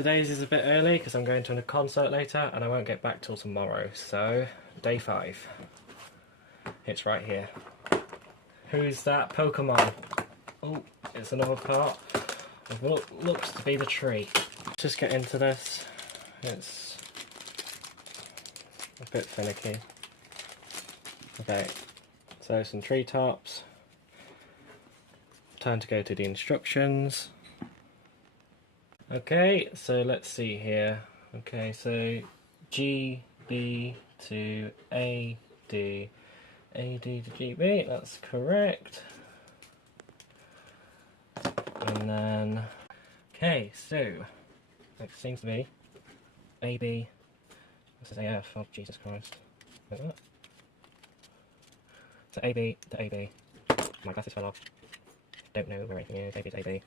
Today's is a bit early because I'm going to a concert later and I won't get back till tomorrow. So, day 5. It's right here. Who's that Pokemon? Oh, it's another part of what looks to be the tree. Just get into this. It's a bit finicky. Okay, so some treetops. Time to go to the instructions. Okay, so let's see here. Okay, so G, B to A, D. A, D to G, B, that's correct. And then, okay, so, it seems to be A, B, this is AF, oh Jesus Christ. Like that. So A, B to A, B. My glasses fell off. Don't know where anything is. A, B to A, B.